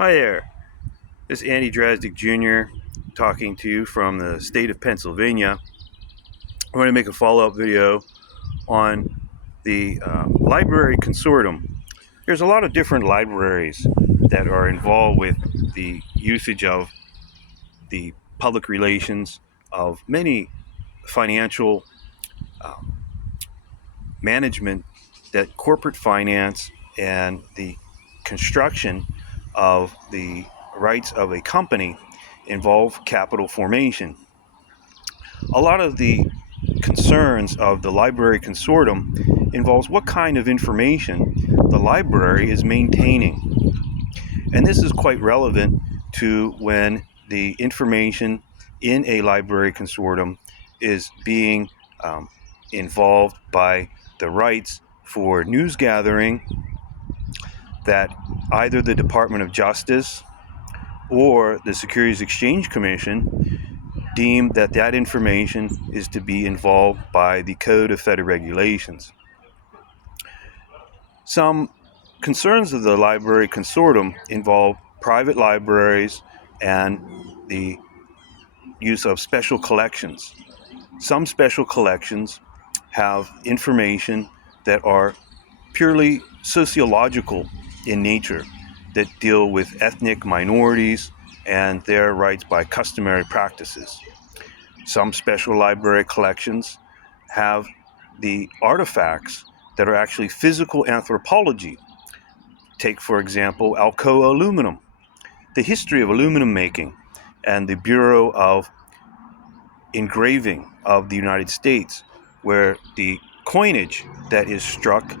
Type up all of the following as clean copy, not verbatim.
Hi there, this is Andy Drasdick Jr. talking to you from the state of Pennsylvania. I'm going to make a follow-up video on the library consortium. There's a lot of different libraries that are involved with the usage of the public relations of many financial um, management, that corporate finance and the construction of the rights of a company involve capital formation. A lot of the concerns of the library consortium involves what kind of information the library is maintaining. And this is quite relevant to when the information in a library consortium is being um, involved by the rights for news gathering that either the Department of Justice or the Securities Exchange Commission deem that that information is to be involved by the Code of Federal Regulations. Some concerns of the library consortium involve private libraries and the use of special collections. Some special collections have information that are purely sociological in nature, that deal with ethnic minorities and their rights by customary practices. Some special library collections have the artifacts that are actually physical anthropology. Take, for example, Alcoa aluminum, the history of aluminum making, and the Bureau of Engraving of the United States, where the coinage that is struck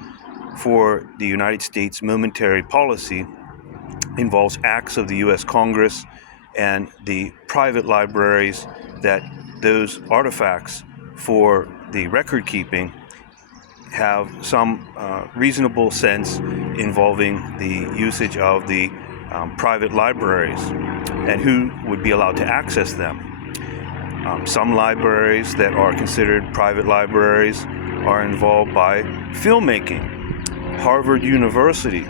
for the United States monetary policy involves acts of the U.S. Congress and the private libraries that those artifacts for the record keeping have some reasonable sense involving the usage of the private libraries and who would be allowed to access them. Some libraries that are considered private libraries are involved by filmmaking. Harvard University,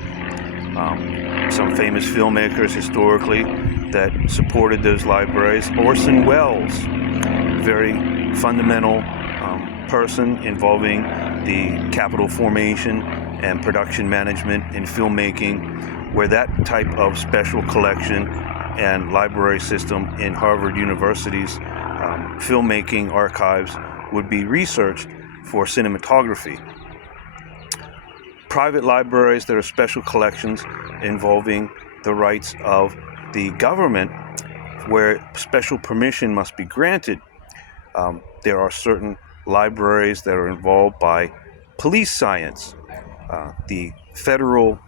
some famous filmmakers historically that supported those libraries. Orson Welles, very fundamental person involving the capital formation and production management in filmmaking, where that type of special collection and library system in Harvard University's filmmaking archives would be researched for cinematography. Private libraries that are special collections involving the rights of the government, where special permission must be granted. There are certain libraries that are involved by police science, the federal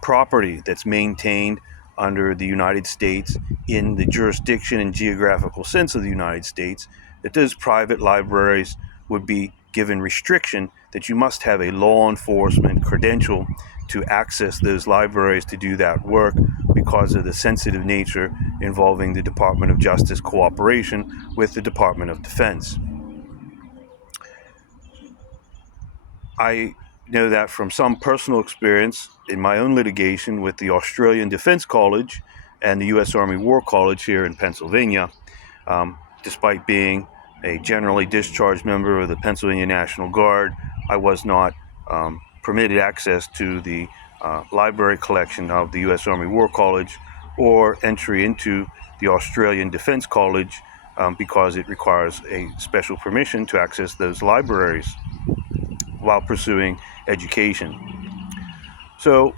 property that's maintained under the United States in the jurisdiction and geographical sense of the United States, that those private libraries would be given restriction that you must have a law enforcement credential to access those libraries to do that work because of the sensitive nature involving the Department of Justice cooperation with the Department of Defense. I know that from some personal experience in my own litigation with the Australian Defense College and the U.S. Army War College here in Pennsylvania. Despite being a generally discharged member of the Pennsylvania National Guard, I was not permitted access to the library collection of the U.S. Army War College or entry into the Australian Defense College because it requires a special permission to access those libraries while pursuing education. So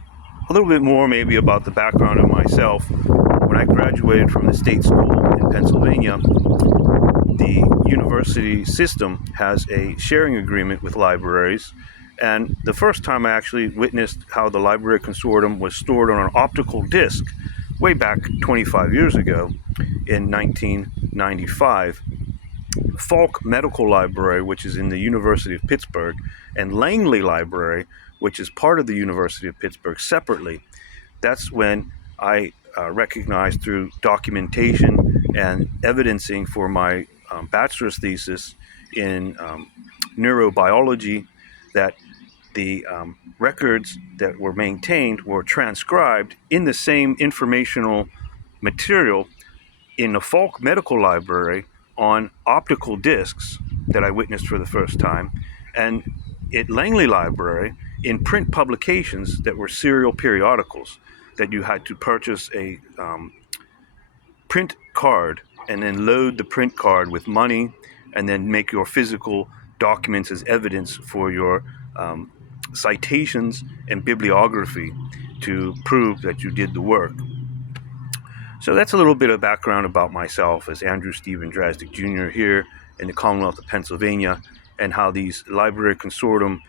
a little bit more maybe about the background of myself. When I graduated from the state school in Pennsylvania, the university system has a sharing agreement with libraries. And the first time I actually witnessed how the library consortium was stored on an optical disc way back 25 years ago in 1995. Falk Medical Library, which is in the University of Pittsburgh, and Langley Library, which is part of the University of Pittsburgh separately. That's when I recognized through documentation and evidencing for my bachelor's thesis in neurobiology that the records that were maintained were transcribed in the same informational material in the Falk Medical Library on optical discs that I witnessed for the first time, and at Langley Library in print publications that were serial periodicals that you had to purchase a print card and then load the print card with money and then make your physical documents as evidence for your citations and bibliography to prove that you did the work. So that's a little bit of background about myself as Andrew Stephen Drastic Jr. here in the Commonwealth of Pennsylvania, and how these Library Consortium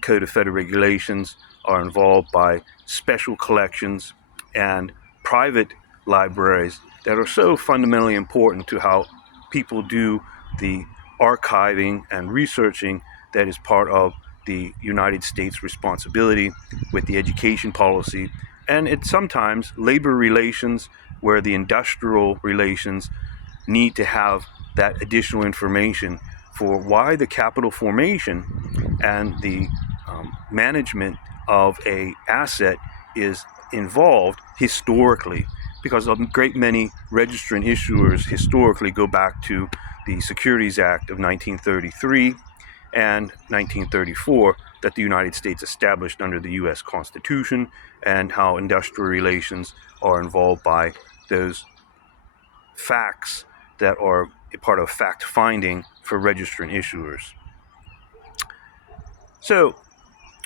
Code of Federal Regulations are involved by special collections and private libraries that are so fundamentally important to how people do the archiving and researching that is part of the United States responsibility with the education policy. And it's sometimes labor relations where the industrial relations need to have that additional information for why the capital formation and the management of a asset is involved historically, because a great many registrant issuers historically go back to the Securities Act of 1933 and 1934 that the United States established under the U.S. Constitution, and how industrial relations are involved by those facts that are a part of fact finding for registrant issuers. So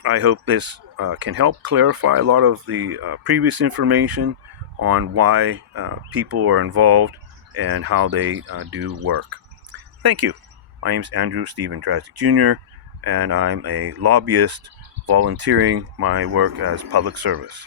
I hope this can help clarify a lot of the previous information on why people are involved and how they do work. Thank you. My name is Andrew Stephen Drastic Jr., and I'm a lobbyist volunteering my work as public service.